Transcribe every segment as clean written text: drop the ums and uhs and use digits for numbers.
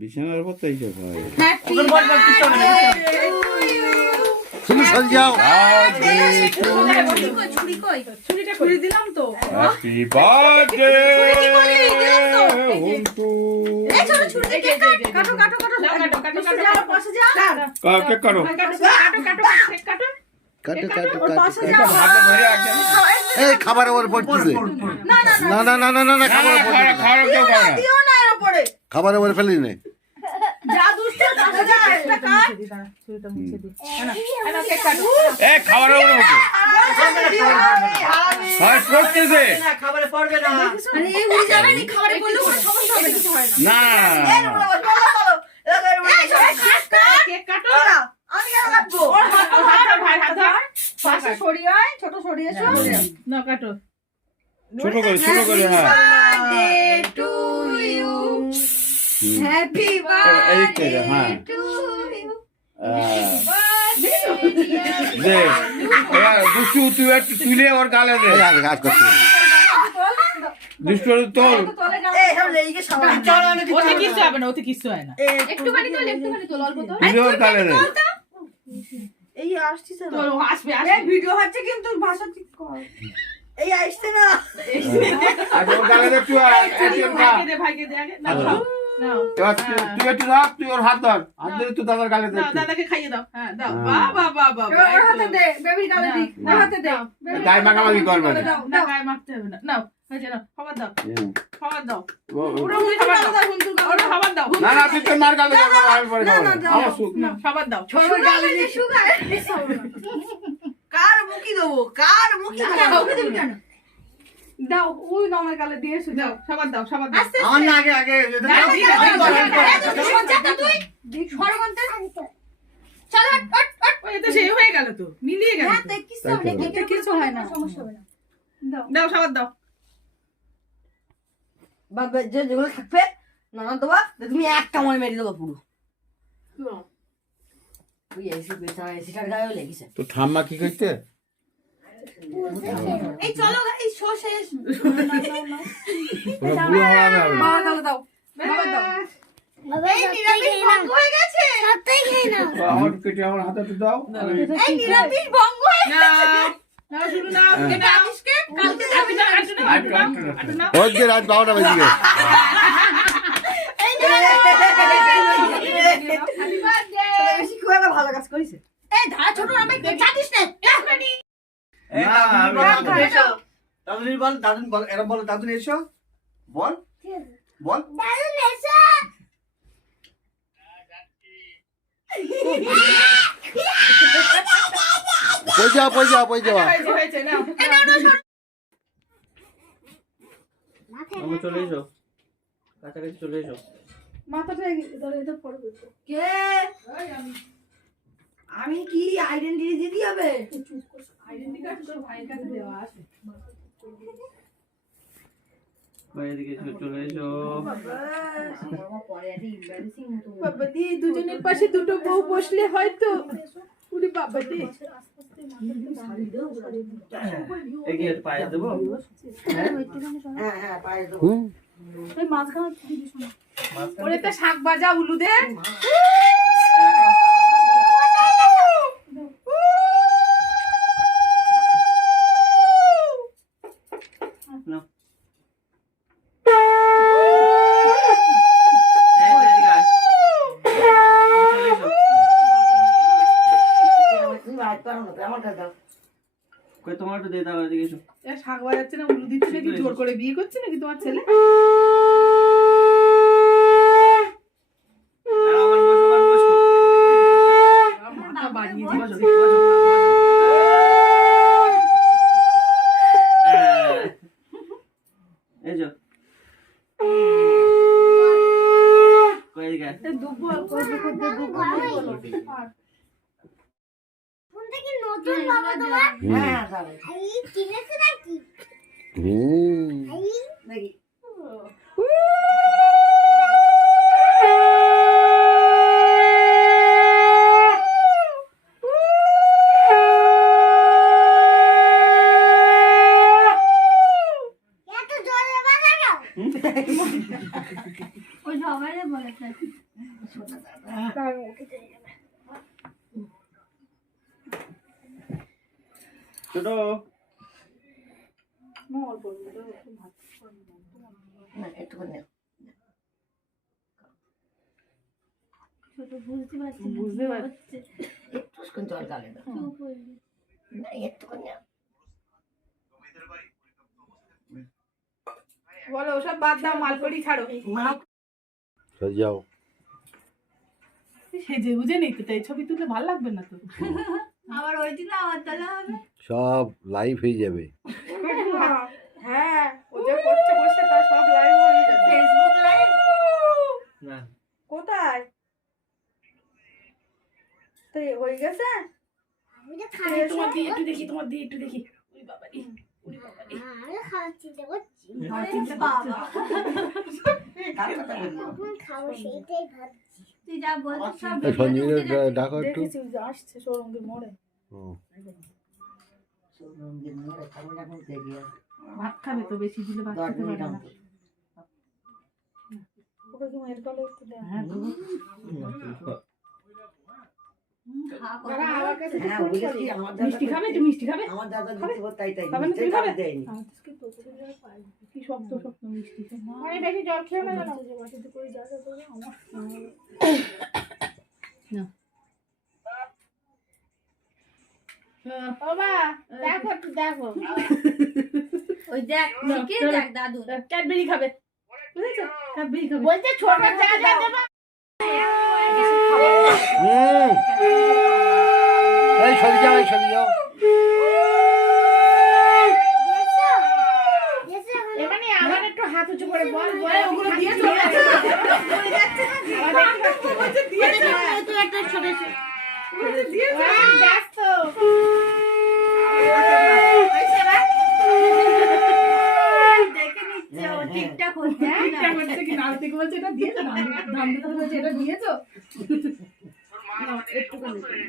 বিছানার উপর তো এইসব হয়। শুধু সরে যাও। ছুরি দিলাম তো। Happy birthday হুন্টু। কেক কাটো। কাটো কাটো কাটো। এই খাবারের উপর পড়তেছে। না না না না না না খাবারের উপর পড়তেছে। খাবারের উপর ফেলি নে। খাবারের উপর পড়তেছে না। ছোট করে ছোট করে। হ্যাপি বার্থডে হ্যাঁ দে দুষ্টু তুই একটু তুলে ওর গালে দে। কাজ করতে দুষ্টু তোল। তুলে ওর গালে দে। ভিডিও হচ্ছে কিন্তু ভাষা ঠিক কর। এই আসছে না ওর গালে দে তুই। তুই একটু রাখ, তুই ওর হাত ধর, হাত ধরে তুই দাদার গালে দে। দাদাকে খাইয়ে দাও। হ্যাঁ দাও। বাবা হাতে দে, বেবির গালে দি, হাতে দে। গায়ে মাখামাখি করবে না। না গায়ে মাখতে হবে না। নাও হয়েছে নাও, খাবার দাও, খাবার দাও। ওরা খাবার দাও, ওরা খাবার দাও। না না তুই তোর মার গালে দে, আমি পরে খাবো। আমার সুখ না। খাবার দাও। ছোটর গালে দি সুগার। কার মুখি দেবো, কার মুখি দেবো? দাও, ওই আমার গালে দিয়ে এসো। দাও খাবার দাও, খাবার দাও। আমার না আগে আগে ওই তো সেই হয়ে গেল তো, মিলিয়ে গেল তো। কিছু হয় না, সমস্যা হবে না। দাও খাবার দাও। বাবা যেগুলো থাকবে না দেবা, তুমি এক কামড়ে মেরে দেবো পুরো। এসিটার গায়েও লেগেছে। তো ঠাম্মা কি করতে? এই চলো এই শো শেষ। পুরো বুড়ো হয়ে যাবে। বাবা গালে দাও, বাবা দাও। এই নিরামিষ ভঙ্গ হয়ে গেছে। সত্যি খেয়ে নাও। আমার কেটে আমার হাতে একটু দাও। এই নিরামিষ ভঙ্গ হয়ে গেছে। নাও শুরু নাও। এটা আজকে কালকে যাবি না, আটু নাও। ওই যে রাত 12টা বেজে গেছে। এই হ্যাপি বার্থডে। বেশি খুব একটা ভালো কাজ করেছে। এই ধারা ছোট আমি জানিস না। দাদুনি বল, দাদুন বল, এরা বল দাদুন এসো। বল বল দাদুন এসো। পয়সা হয়েছে নাও। আমরা চলে এসো, কাছাকাছি চলে এসো। মাথাটা ধরে এটা পড়বে তো। কে? আমি কি আইডেন্টিটি দিতে হবে? আইডেন্টি কার্ড তোর ভাইয়ের কাছে দেওয়া আছে। এদিকে চলে এসো। বাবা দি দুজনের পাশে দুটো বউ বসলে হয়তো পুরি বাবা দি। এগিয়ে পায়ে দেবো। হ্যাঁ পায়ে দেবো। এই মাঝখানে দিবি শোনা। ওরে তো শাক ভাজা উলুদে। তোমার একটু দিয়ে দাও, এদিকে এসো। শাক বাজাচ্ছে না উলু দিচ্ছে নাকি, জোর করে বিয়ে করছে নাকি তোমার ছেলে? মাথা বাড়িয়ে দিচ্ছে। হ্যাঁ যাবে। এই কিনেছ নাকি? দেখি। ওই সবাই বলেছে ছোট না একটুখানি বুঝতে পারছি একটু জল গালে দাও না একটুখানি বলো ওসব বাদ দাও, মালপরি ছাড়ো। সাজাও সেজে বুঝে নেই তো, তাই ছবি তুললে ভালো লাগবে না তো। আবার ওই দিন আমার তাহলে হবে সব লাইভ হয়ে যাবে। হ্যাঁ ও যা করছে বসে তার সব লাইভ হয়ে যাবে। ফেসবুক লাইভ না কোথায় তো হয়ে গেছে? আমি তো খাই তোমার দিয়ে একটু দেখি, তোমার দিয়ে একটু দেখি। ওই বাবা রে, ওরে বাবা রে। আমি খাওয়ার চিন্তা করছি খাওয়ার চিন্তা বাবা তার কথা বলি কখন খাবো সেইটাই ভাবছি তুই যা বলছিস সব এই সঞ্জীবের ডাকো একটু। দেখেছি ওই যে আসছে সৌরঙ্গের মোড়ে। হুম। রঙের মোড়ে খাবো না এখন দেরি আছে ভাত খাবে তো, বেশি দিলে ভাত 10 খেতে মিনিট পারবে না। অন্তর ওকে কি মায়ের কালে একটু দেয়? হ্যাঁ তো। আমার কাছে হ্যাঁ বলেছি আমার মিষ্টি দাদা খাবে? একটু মিষ্টি খাবে? আমার দাদা দিতে বল তাই তাই খাবে না? তুমি মিষ্টি খাবে? দেয়নি আমাদের কি তো তোকে দেওয়া পায়? কি শক্ত শক্ত মিষ্টি খায় না। মানে বেশি জল খেও না যেন। বাটিতে করে যা যা করবে আমার না। বাবা দেখো একটু দেখো ওই দেখ কে দেখ দাদু ক্যাডবেরি খাবে, বুঝেছো? ক্যাডবেরি খাবে। বলছে ছোট যা যা দেবা হুম। এই সরে যাও, এই সরে যাও। এখানে আমার একটু হাত উঁচু করে বল বল ওগুলো দিয়ে চলে যাচ্ছে। তুই একটা ছোট ব্যস্ত দেখে নিচ্ছে ও ঠিকঠাক হচ্ছে এটা বলছে কি নাল থেকে বলছে এটা দিয়েছো, ধান থেকে বলছে এটা দিয়েছো। নাও, একটুখানি দিই।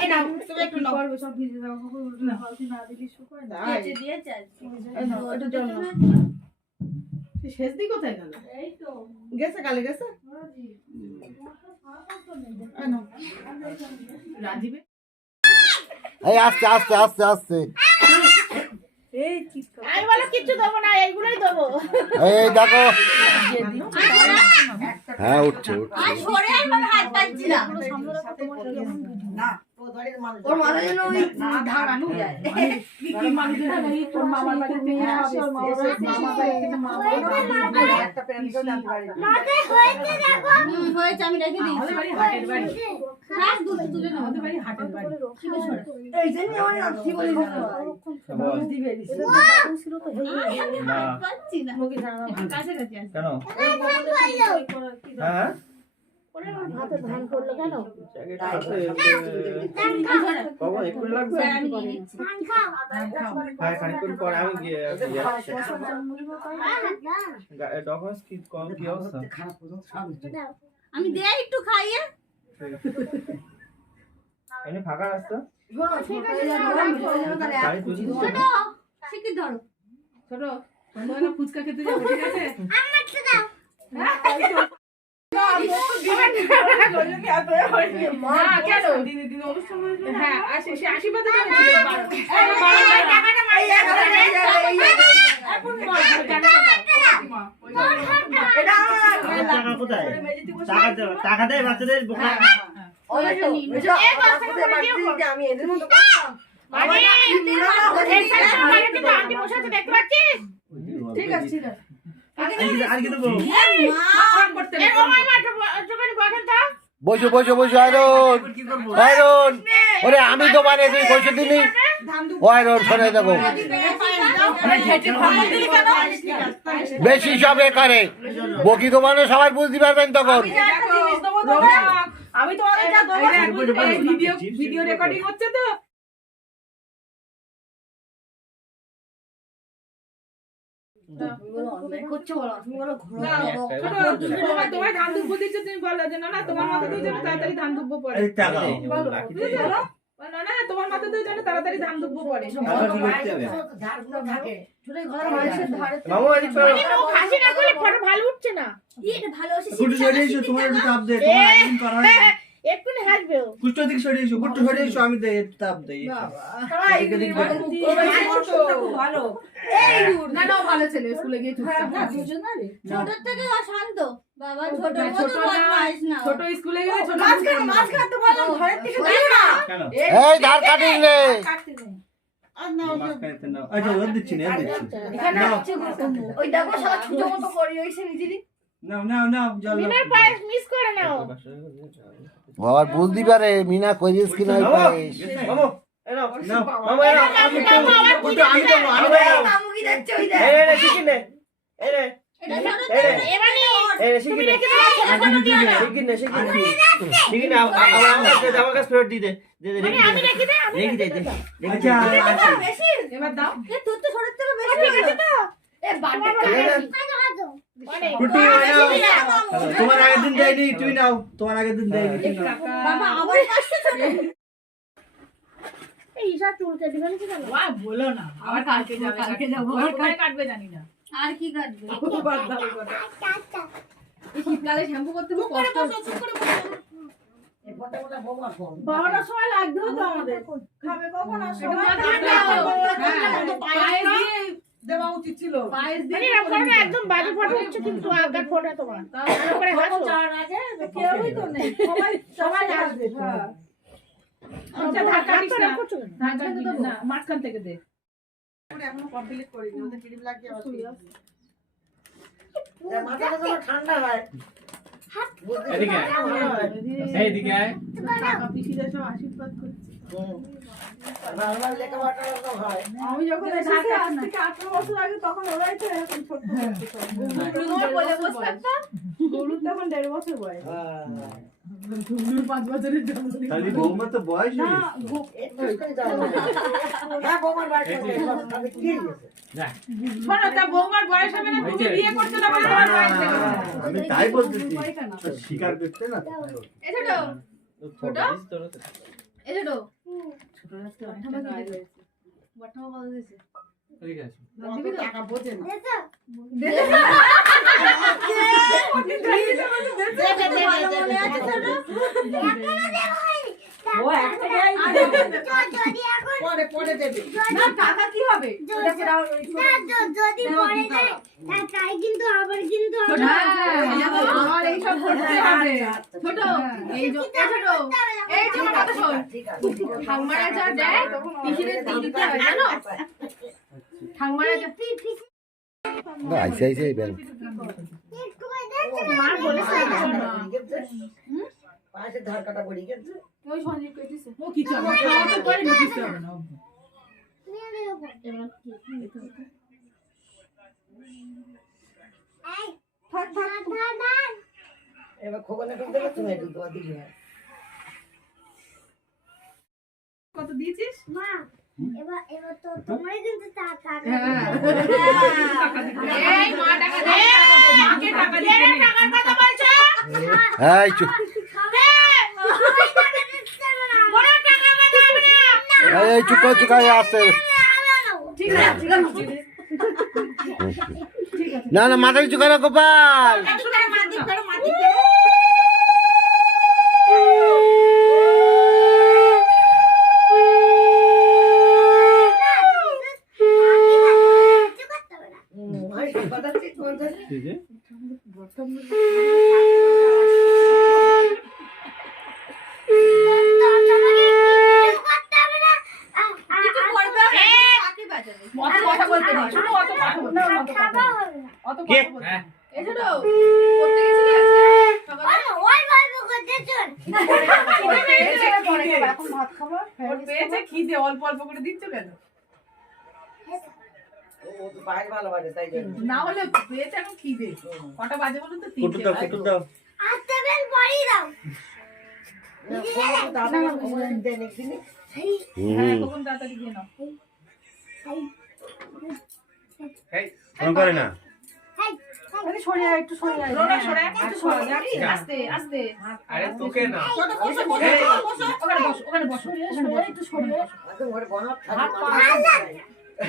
এই নাও তুমি একটু নাও করবে সব ভিজে যাওয়া না, হলদি না দিলে শুকায় না। দিয়েছে এই নাও, এটা জল নাও। সে শেষ দিক কোথায় গেল? এই তো গেছে কালে গেছে। এই নাও। রাজীবে এই আস্তে আস্তে আস্তে আস্তে। এই চিৎকার আমি বলো কিচ্ছু দেবো না এইগুলোই দেবো এই দেখো। দিয়ে দিও। হ্যাঁ উঠছে উঠছে। আর সরে আমার হাত পাচ্ছি না না ও বাড়ির মানুষ ওর মাথা যেন ওই ধারানো যায়। কি কি মানুষের এই তোর মামার বাড়ি থেকে আসে, ওর মামার বাড়ি থেকে মামার বাড়ি একটা প্যান্ট কেউ জানতে পারি না মাথায় হয়েছে দেখো হয়েছে আমি রেখে দিয়েছি আমাদের বাড়ি হাটের বাড়ি। রাত দুটো তুলে নাও আমাদের বাড়ি হাটের বাড়ি। এই জন্য আমার কি বলি বুঝতে পেরেছি। হাত পাচ্ছি না কাছাকাছি আছে কেন হ্যাঁ হাতে ধান পড়লো কেন? বাবা একটু লাগবে স্যার আমি নিয়ে নিচ্ছি ধান খাও হ্যাঁ খানিকক্ষণ পর আমি গিয়ে যাচ্ছি হ্যাঁ, ডকুমেন্টস কি কম কি অবস্থা খারাপ পর্যন্ত সব আমি দেই একটু খাইয়ে এনে ফাঁকা রাস্তা ছোট গাড়ি তুলি ছোট শিখি ধরো ছোট তোমরা না ফুচকা খেতে যাবো, ঠিক আছে? আমারটা দাও মা কেন দিনে দিনে অনুষ্ঠান হয়েছে। হ্যাঁ সে আশীর্বাদ করেছিল টাকা কোথায় টাকা দেয় বাচ্চাদের বোকা আমি এদের মতো করতাম দেখতে পাচ্ছিস ঠিক আছে, ঠিক আছে। আর কি দেবো বসো বসো বসো আয়রন আয়রন। ওরে আমি তো মানে তুই বসে দিলি। ও আয়রন শোনে দেখো বেশি সব এ করে বকি তো মানে সবাই বুঝতে পারবেন তখন। আমি তোমাকে যা দেবো ভিডিও রেকর্ডিং হচ্ছে তো তোমার ধান দুব্ব দিচ্ছে তুমি বলো যে না না তোমার মাথা দিয়ে তাড়াতাড়ি ধান দুব্ব পড়ে টাকা বলো না না তোমার মাথা তো জানো তাড়াতাড়ি ধান দুব্বো পড়ে আবার কি করতে হবে? ঝাড়গুলো থাকে ছোট ঘর মানুষের ধারে মামু এদিক ফেরো। হাসি না করলে ফটো ভালো উঠছে না কুটু সরিয়ে এসো, তোমার একটু তাপ দে, তোমার একদিন করা হয় না। এক্ষুনি হাসবে ও কুটু দিক সরিয়ে এসো, কুটু সরিয়ে এসো, আমি দেই একটু তাপ দেই। এদিকে দিক দে। ভালো না না ও ভালো ছেলে স্কুলে গিয়ে চুপচাপ ছোট থেকে শান্ত বাবা ছোট না, ছোট না, ছোট স্কুলে গেলে ছোট মাঝখানে তো বললাম ঘরের থেকে বের না কেন? এই ধার কাটিং নে মাঝখানে তো নাও। আচ্ছা, ওর দিচ্ছি না, ওর দিচ্ছি। এখানে নাও। আছে ওই দেখো সব ছোট মতো করি ওইসে নিজেরই নাও, নাও, নাও, জল নাও। বিনার পায়েস মিস করে নাও বাবার বুঝতে পারে মিনা কইছিস কি নাই পাইস মামু, এই নাও, নাও। মামু, এই নাও, আমি দেবো। কুটু, আমি দেবো, আমি দেবো। মামু কি দেখছে ওই দেখ এই নে, শিখি নে। এই নে, এটা ছোট এই নে। এবারে এই নে, শিখি নে। শিখি নে, শিখি নে। শিখি নে, আমার কাছে ফেরত দিয়ে দে। দে, দে, রেখে আমি দে। রেখে দে রেখে দে, দে। আচ্ছা, আচ্ছা। বেশি এবার দাও এ তোর তো ছোট থেকে বেশি ঠিক আছে তো এ বাড়ি অনেক কুটু, এই নাও। তোমার আগের দিন দেয়নি, তুই নাও। তোমার আগের দিন দেয়নি, তুই নাও। বাবা আবার আসছে ছোট এই ঈশা চুল কেটে ফেলেছে কেন ওয়া বলো না আবার কালকে যাবে কালকে যাবো। ওর কোথায় কাটবে জানি না আর কি কাটবে বাদ দাও এবার। এই শীতকালে শ্যাম্পু করতে খুব কষ্ট হচ্ছে এ ফটো ফটো বৌমা ফোন 12টার সময় লাগবে তো আমাদের। খাবে কখন আসবে? পায়েস দিয়ে দেওয়া উচিত ছিল। পায়েস দিয়ে ফটো একদম বাজে ফটো হচ্ছে কিন্তু আগের ফটো তোমার ভালো করে হাসো কেউই তো নেই। সবাই আসবে। হ্যাঁ। আচ্ছা ঢাকা দিস না ঢাকা দিস না মাঝখান থেকে দে এখনো কমপ্লিট করিনি, ওদের ক্রিম লাগিয়ে আবার শুয়ে আছি। মাথাটা যেন ঠান্ডা হয় এদিকে আয়। এইদিকে আয়। কাকা পিসিরা সব আশীর্বাদ করছে ভালো লেখাপড়া হয় আমি যখন এসেছি আজ থেকে 18 বছর আগে, তখন ওরাই তো এরকম ছোট ছোট। তোমার বলে বসে থাকতাম গরুর তখন 1.5 বছর বয়স। ঝুমঝুর 5 বছরের জন্মদিন খালি বৌমা তো বয়স না, হ্যাঁ বৌমার বাড়ি থেকে কি গেছে শোনো তা বৌমার বয়স হবে না তুমি বিয়ে করতে না বলে তোমার বয়স হবে আমি তাই বলতেছি, স্বীকার করতে না। এসো ছোট এসো ছোট রাস্তা বটমা কত দিয়েছে এদিকে আসো। দিবি তো টাকা বোঝে না। ও একটা গাই পরে পরে দেবে। না টাকা কি হবে যদি পরে যায় তাই কিন্তু আবার কিন্তু আমার এই সব করতে হবে ছোট এই যে ছোট এই যে আমার কথা শোন ঠিক আছে ঠাম্মারা যা দেয় পিসিরে দিতে হয় জানো ঠাম্মারা যা না আইসে আইসে এই ব্যাংক একটু করে দেখছে মা বলেছে পাশে ধার কাটা পড়ে গেছে ওই সঞ্জীব কেটেছে ও কিছু হবে খাওয়া তো পরে কিছু হবে না নিয়ে নেবো এই থাক থাক থাক এবার খোকনে ঢুকতে পারছো না একটু দোয়া দিবি কত দিয়েছিস মা এবার এবার তো তোমারই কিন্তু টাকা এই মা টাকা দে মাকে টাকা দে টাকার কথা বলছো এই চুপ বড় টাকা কথা হবে না এই চুকাই আসছে ঠিক আছে না না মাথা কিছু কেন গোপাল একটু করে মাটি করো ভাই কথা ঠিক করতে ঠিক আছে। অত কথা বলতে নেই শুনো অত কথা বলতে নেই, অত কথা বলতে নেই, অত কথা বলতে নেই। এই ছোট করতে গেছিলি আজকে সকালে এখন ভাত খাবো। ওর পেয়েছে খিদে অল্প অল্প করে দিচ্ছ কেন ও তো বাইরে ভালো বাজে তাই জন্য না হলে পেয়েছে এখন খিদে কটা বাজে বলুন তো কুটু 3টে দাও, বাজে কুটু দাও। হ্যাঁ কখন তাড়াতাড়ি দিয়ে নাও ফোন করে না। একটুখানি সরে আয়, একটু সরে আয়। রোনা সরে একটু সরে আস্তে আস্তে আরে তোকে না ছোট বসো বসো বসো ওখানে বসো ওখানে বসো ওখানে বসো একটু সরে আয়। ওরে গণক থাকে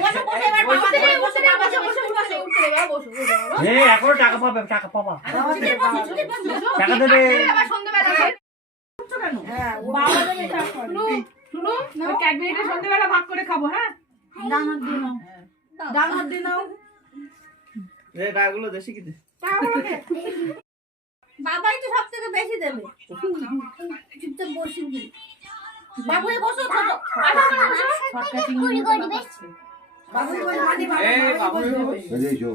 বসো বসো এবার বাবা থেকে বসে না বসো বসো বসো উঠতে দেবে বসো বসো এখনো টাকা পাবে, টাকা পাবা, বসো টাকা দেবে। আবার সন্ধ্যাবেলা কেন বাবা দেবে টাকা। শুনো শুনো ওই ক্যাডবেরিটা সন্ধ্যাবেলা ভাগ করে খাবো হ্যাঁ ডান হাত দিয়ে নাও। ডান হাত দিয়ে নাও। এই টাকাগুলো দেশি কি বাবাই তো সব থেকে বেশি দেবে চুপচাপ বসে দি বাবু এই বসো ছোট কুড়ি কোটি বেশি এই বাবু বুঝেছো?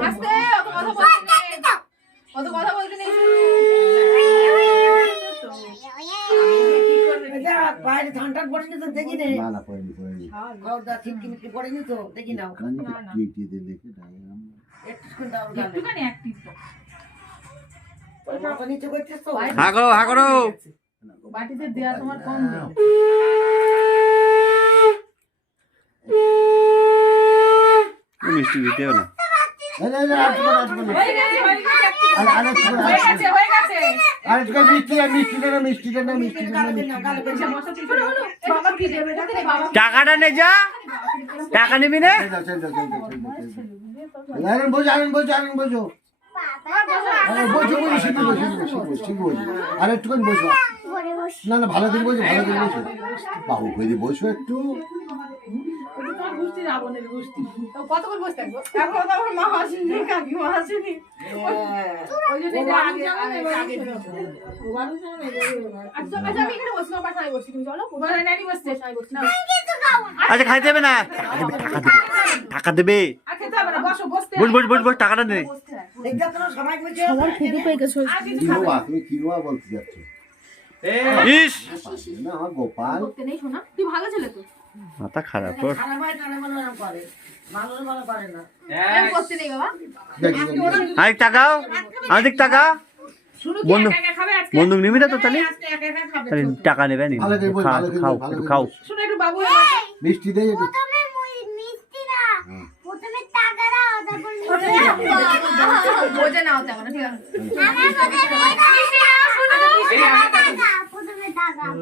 আস্তে অত কথা বলতে নেই বাইরে ঠান্ডা পড়েনি তো দেখি নে না না, পড়েনি, পড়েনি। খাওয়া চিটকি মিটকি পড়েনি তো দেখি নাও কানটা টিপে দিয়ে দেখে ডায়াগ্রাম। একটু দাও গালে একটুখানি অ্যাক্টিভ মাথা নিচে করছিস তো হা করো। বাটিতে দেয়া তোমার কম দেবে। মিষ্টি দিতেও না। হয়ে গেছে মিষ্টিটা নে, মিষ্টিটা নে। বাবা কি দেবে বাবা টাকাটা নে যা, টাকা নিবি না? বসো। আর একটুখানি বসো। না না, ভালো করে বসো, ভালো করে বসো। বাবু করে বসো একটু। তোমার গোষ্ঠী রাবণের গোষ্ঠী। কত করে বসে থাকবো এখন তো আমার মা আসেনি কাকিমা আসেনি ওই জন্য এটা আগে আগে আচ্ছা আচ্ছা আমি এখানে বসছি আমার পাশে বসছি তুমি চলো বলে নানি বসছে সাই বসছি না আচ্ছা, খাইতে হবে না, টাকা দেবে। আর খেতে হবে না বসো বসতে বস, টাকাটা নে। দেখতে তো সবাই বলছে সবার খেতে পেয়ে গেছে। আর কিছু কি খাবে বাবা, তুমি কি বাবা বলতে যাচ্ছ? ইস না, আমার গোপাল করতে নেই শোনা তুই ভালো ছেলে তো মাথা খারাপ তোর। খারাপ হয় কানে মনে করে মানুষ ভালো পারে না এরকম করতে নেই বাবা আরেক টাকাও, আরেক টাকা। শুরু কি বন্ধু- একা একা খাবে আজকে বন্দুক নিবি না তো তাহলে? আজকে একা একা খাবে তাহলে টাকা নেবে নি। ভালো করে বল, খাও, ভালো করে খাও, বল, ভালো একটু করে খাও। বল। শুনে একটু বাবু মিষ্টি দে একটু। প্রথমে মিষ্টি না প্রথমে টাকা দাও তারপর বোঝে নাও তেমন ঠিক আছে প্রথমে টাকা দাও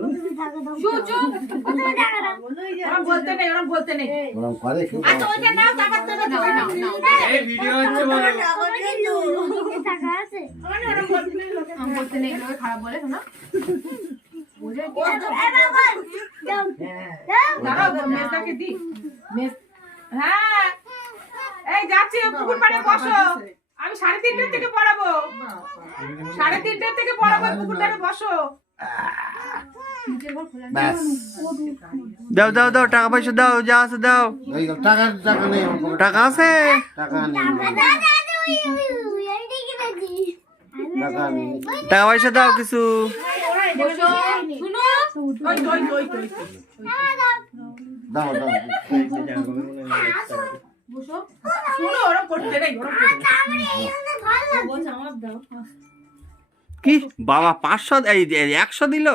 প্রথমে টাকা দাও ওরা বলতে নেই ওরম করে কেউ আচ্ছা ওইটা নাও তারপর থেকে নাও এই ভিডিও হচ্ছে বলে টাকা আছে আমি বলতে নেই লোকে খারাপ বলে শোনা দাঁড়াও মেজদাকে দি মেজ হ্যাঁ এই যাচ্ছি পুকুর পাড়ে বসো আমি 3:30 থেকে পড়াবো 3:30 থেকে পড়াবো পুকুর পাড়ে বসো ব্যাস। দাও দাও দাও, টাকা পয়সা দাও, যা আছে দাও। টাকা নেই, টাকা আছে, টাকা নেই, টাকা নেই। টাকা পয়সা দাও কিছু। বসো শুনো ওই দাও দাও। বসো শুনো ওরা করতে নেই কি বাবা 500 এই 100 দিল?